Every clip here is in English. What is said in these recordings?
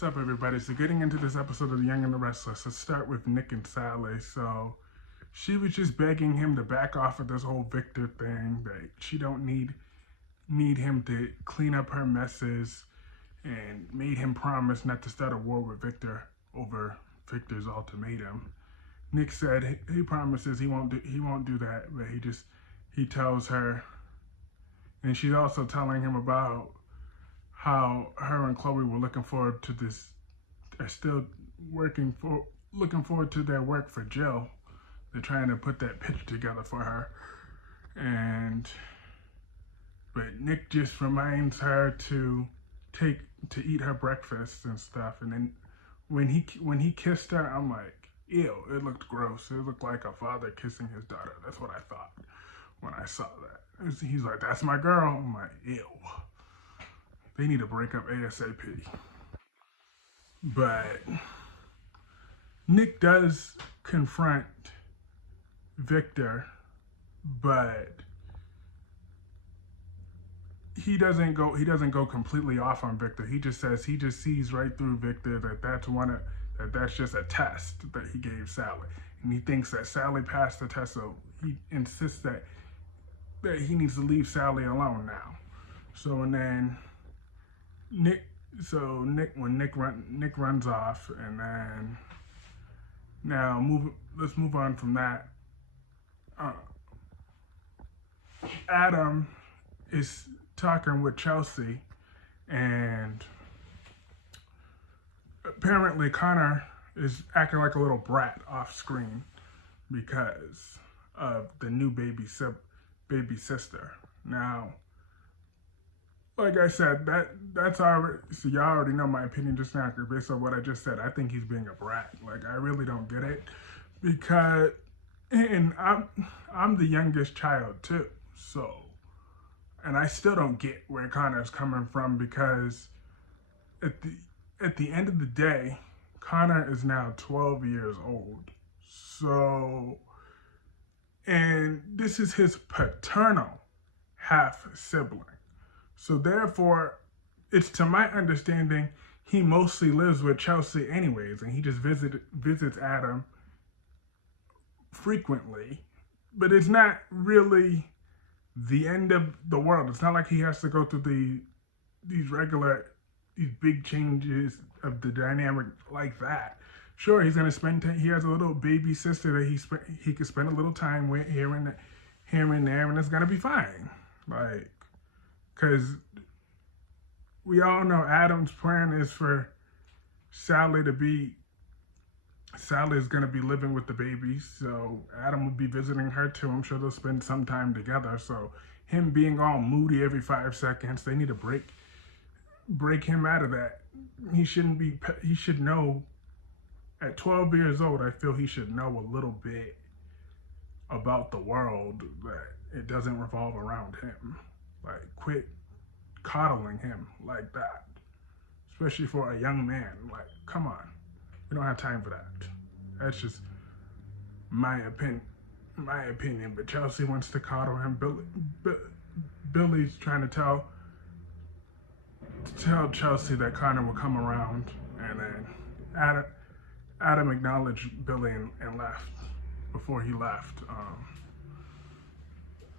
What's up, everybody? So, getting into this episode of The Young and the Restless, let's start with Nick and Sally. So, she was just begging him to back off of this whole Victor thing. That she don't need him to clean up her messes, and made him promise not to start a war with Victor over Victor's ultimatum. Nick said he promises he won't do that, but he tells her, and she's also telling him about how her and Chloe were looking forward to this, are still looking forward to their work for Jill. They're trying to put that pitch together for her, and but Nick just reminds her to eat her breakfast and stuff. And then when he kissed her, I'm like, ew, it looked gross. It looked like a father kissing his daughter. That's what I thought when I saw that. He's like, that's my girl. I'm like, ew. They need to break up ASAP. But Nick does confront Victor, but he doesn't go completely off on Victor. He just says he just sees right through Victor that's just a test that he gave Sally. And he thinks that Sally passed the test, so he insists that he needs to leave Sally alone now. So and then Nick runs off, and then let's move on from that. Uh, Adam is talking with Chelsea, and apparently Connor is acting like a little brat off screen because of the new baby sister. Now, like I said, that's already, so y'all already know my opinion just now based on what I just said. I think he's being a brat. Like, I really don't get it, because and I'm the youngest child too, so, and I still don't get where Connor's coming from, because at the end of the day, Connor is now 12 years old. So, and this is his paternal half sibling. So therefore, it's to my understanding, he mostly lives with Chelsea anyways, and he just visits Adam frequently. But it's not really the end of the world. It's not like he has to go through these big changes of the dynamic like that. Sure, he's gonna he has a little baby sister that he could spend a little time with here and there, and it's gonna be fine. Like, because we all know Adam's plan is for Sally's going to be living with the baby, so Adam will be visiting her too. I'm sure they'll spend some time together. So him being all moody every 5 seconds, they need to break him out of that. He should know, at 12 years old, I feel he should know a little bit about the world, that it doesn't revolve around him. Like, quit coddling him like that, especially for a young man. Like, come on, we don't have time for that. That's just my opinion. But Chelsea wants to coddle him. Billy's trying to tell Chelsea that Connor will come around, and then Adam acknowledged Billy and left before he left.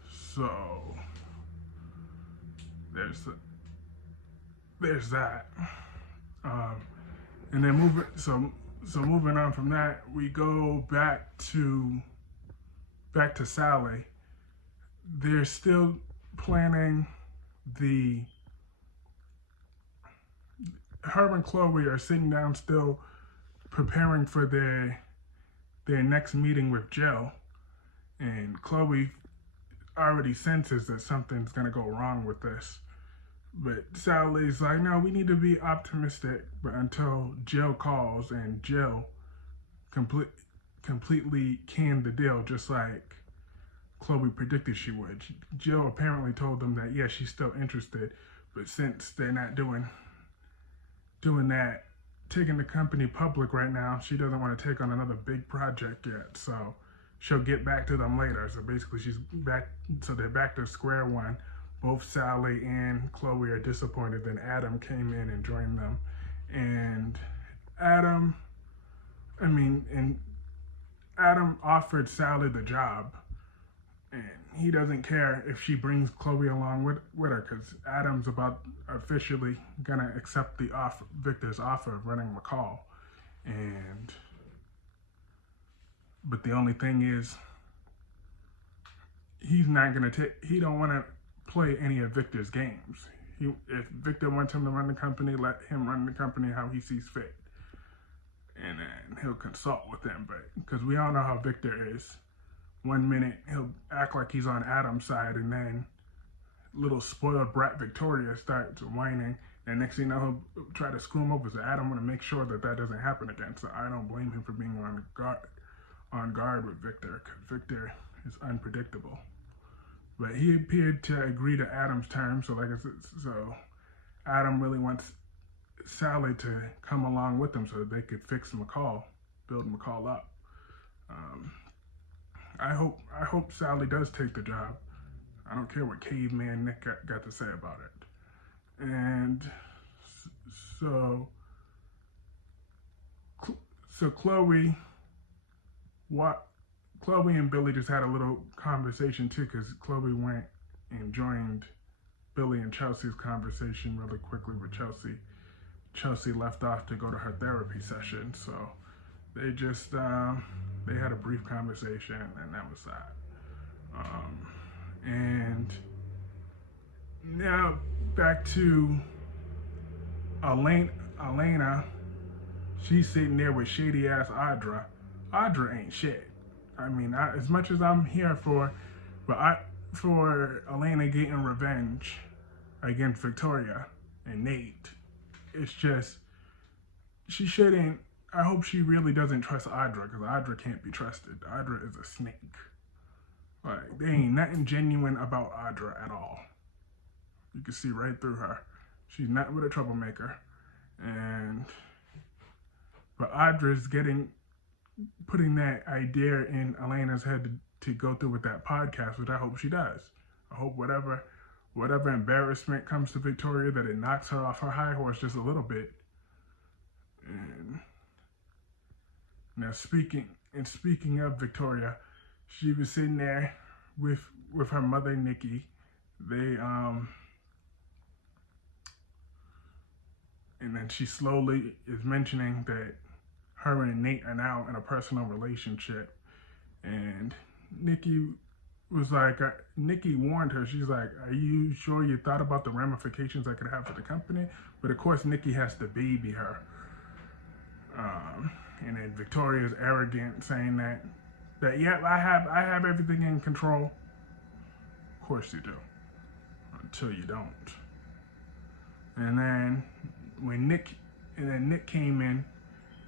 So there's that. And then moving on from that, we go back to Sally. They're still planning her and Chloe are sitting down still preparing for their next meeting with Jill, and Chloe already senses that something's gonna go wrong with this. But Sally's like, no, we need to be optimistic. But until Jill calls, and Jill completely canned the deal, just like Chloe predicted she would. Jill apparently told them that, yeah, she's still interested, but since they're not doing that, taking the company public right now, she doesn't want to take on another big project yet. So she'll get back to them later. So basically, they're back to square one. Both Sally and Chloe are disappointed that Adam came in and joined them, And Adam, and Adam offered Sally the job, and he doesn't care if she brings Chloe along with her, because Adam's about officially gonna accept Victor's offer of running McCall. But the only thing is, he's not gonna he don't want to play any of Victor's games. If Victor wants him to run the company, let him run the company how he sees fit, and then he'll consult with him. But because we all know how Victor is, 1 minute he'll act like he's on Adam's side, and then little spoiled brat Victoria starts whining, and next thing you know, he'll try to screw him over. So Adam want to make sure that doesn't happen again. So I don't blame him for being on guard with Victor, because Victor is unpredictable. But he appeared to agree to Adam's terms, so Adam really wants Sally to come along with him so they could fix McCall, build McCall up. I hope Sally does take the job. I don't care what caveman Nick got to say about it. And so Chloe and Billy just had a little conversation too, because Chloe went and joined Billy and Chelsea's conversation really quickly with Chelsea. Chelsea left off to go to her therapy session, so they just they had a brief conversation, and that was that. And now back to Elena. She's sitting there with shady ass Audra. Audra ain't shit. As much as I'm here for Elena getting revenge against Victoria and Nate, it's just, she shouldn't. I hope she really doesn't trust Audra, because Audra can't be trusted. Audra is a snake. Like, there ain't nothing genuine about Audra at all. You can see right through her. She's not with a troublemaker. But Audra's putting that idea in Elena's head to go through with that podcast, which I hope she does. I hope whatever embarrassment comes to Victoria, that it knocks her off her high horse just a little bit. And now speaking of Victoria, she was sitting there with her mother Nikki. They and then she slowly is mentioning that her and Nate are now in a personal relationship, and Nikki was like, Nikki warned her. She's like, "Are you sure you thought about the ramifications that could have for the company?" But of course, Nikki has to baby her. And then Victoria's arrogant, saying that yeah, I have everything in control. Of course you do, until you don't. And then Nick came in,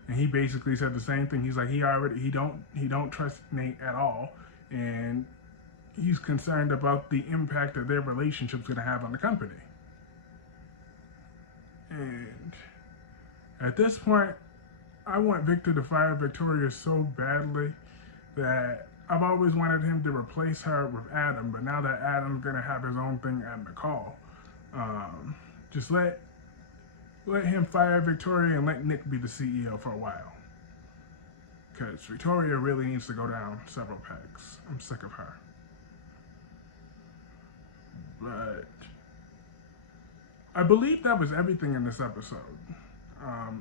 and he basically said the same thing. He's like, he don't trust Nate at all, and he's concerned about the impact that their relationship's gonna have on the company. And at this point, I want Victor to fire Victoria so badly that I've always wanted him to replace her with Adam, but now that Adam's gonna have his own thing at McCall, just let him fire Victoria and let Nick be the CEO for a while. Because Victoria really needs to go down several pegs. I'm sick of her. But I believe that was everything in this episode.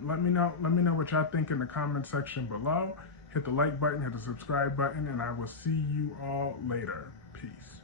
Let me know what y'all think in the comment section below. Hit the like button, hit the subscribe button, and I will see you all later. Peace.